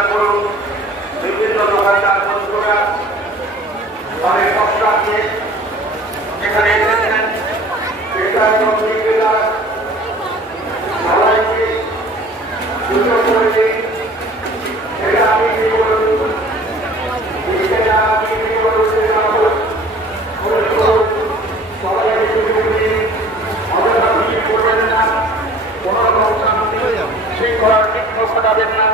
পরিচালনা করুন। বিভিন্ন দোকানদার বন্ধুরা তাদের পশ্চাৎ নিয়ে এখানে এসেছেন। সবাইকে সুযোগ করে দিন। এটা আমি কি বলুন, এটা আমি কি বলুন, সবাইকে সুযোগ দিন। অযথা ভিড় করবেন না, কোন রকম শান্তি শৃঙ্খলার বিঘ্ন ঘটাবেন না।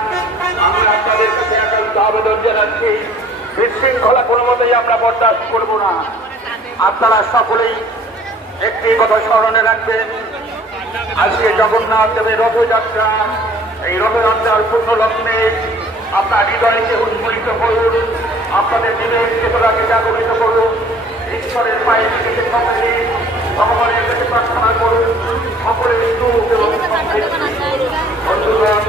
আমি আপনাদের কাছে একান্ত আবেদন জানাচ্ছি, বিশৃঙ্খলা কোনো মতেই আমরা বরদাস্ত করব না। আপনারা সকলেই একটি কথা স্মরণে রাখবেন, আজকে জগন্নাথ দেবের রথযাত্রা। এই রথযাত্রার পূর্ণ লগ্নে আপনার হৃদয়কে উন্মোলিত করুন, আপনাদের বিবেক চেতনাকে জাগরিত করুন, ঈশ্বরের পায়ে থেকে সকলে ভগবানের কাছে প্রার্থনা করুন, সকলের সুখ এবং বন্ধুগণ